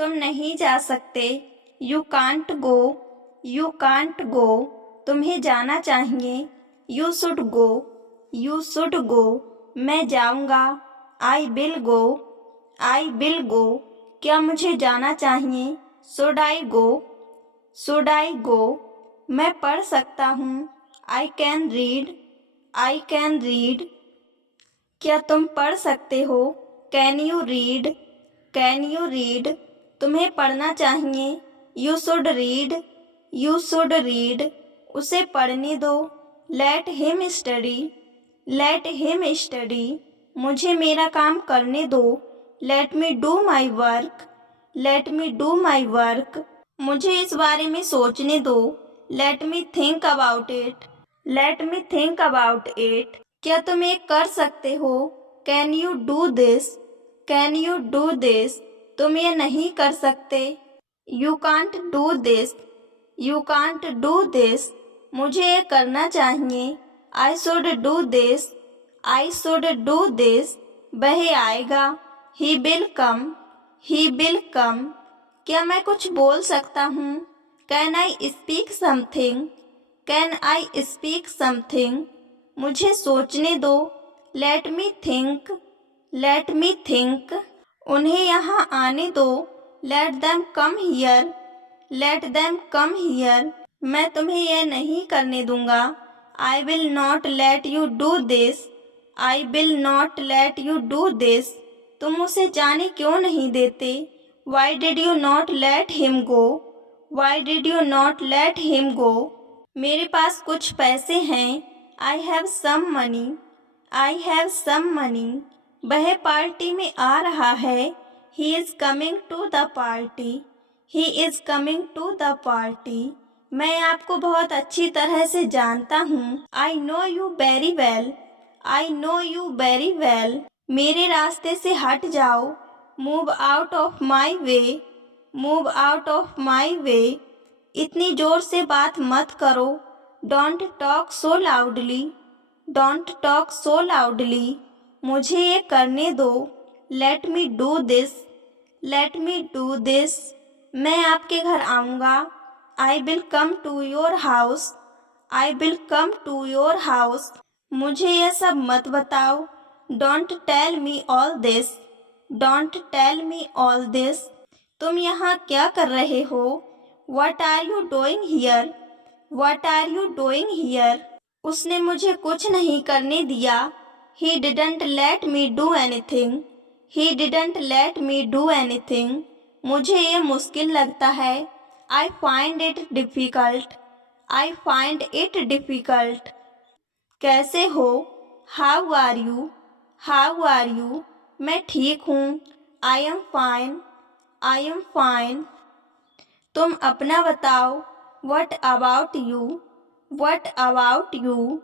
तुम नहीं जा सकते। You can't go, you can't go. तुम्हें जाना चाहिए। You should go, you should go. मैं जाऊंगा। I will go, I will go. क्या मुझे जाना चाहिए? Should I go, should I go. मैं पढ़ सकता हूँ। I can read, I can read. क्या तुम पढ़ सकते हो? Can you read, can you read. तुम्हें पढ़ना चाहिए। You should read, you should read. उसे पढ़ने दो। Let him study, let him study. मुझे मेरा काम करने दो। Let me do my work, late me do my work. मुझे इस बारे में सोचने दो। Let me think about it, let me think about it. क्या तुम ये कर सकते हो? Can you do this, can you do this. तुम ये नहीं कर सकते। You can't do this, you can't do this. मुझे ये करना चाहिए। I should do this, I should do this. वह आएगा। He will come, he will come. क्या मैं कुछ बोल सकता हूँ? Can I speak something, can I speak something. मुझे सोचने दो। Let me think, let me think. उन्हें यहाँ आने दो। Let them come here, let them come here. मैं तुम्हें यह नहीं करने दूंगा। I will not let you do this, I will not let you do this. तुम उसे जाने क्यों नहीं देते? Why did you not let him go, why did you not let him go. मेरे पास कुछ पैसे हैं। I have some money, I have some money. वह पार्टी में आ रहा है। He is coming to the party, he is coming to the party. मैं आपको बहुत अच्छी तरह से जानता हूँ। I know you very well, I know you very well. मेरे रास्ते से हट जाओ। Move out of my way, move out of my way. इतनी जोर से बात मत करो। Don't talk so loudly, don't talk so loudly. मुझे ये करने दो। Let me do this, let me do this. मैं आपके घर आऊँगा। I will come to your house, I will come to your house. मुझे यह सब मत बताओ। Don't tell me all this, don't tell me all this. तुम यहाँ क्या कर रहे हो? What are you doing here, what are you doing here. उसने मुझे कुछ नहीं करने दिया। He didn't let me do anything, he didn't let me do anything. मुझे ये मुश्किल लगता है। I find it difficult, I find it difficult. कैसे हो? How are you, how are you. मैं ठीक हूँ। I am fine, I am fine. तुम अपना बताओ। What about you, what about you.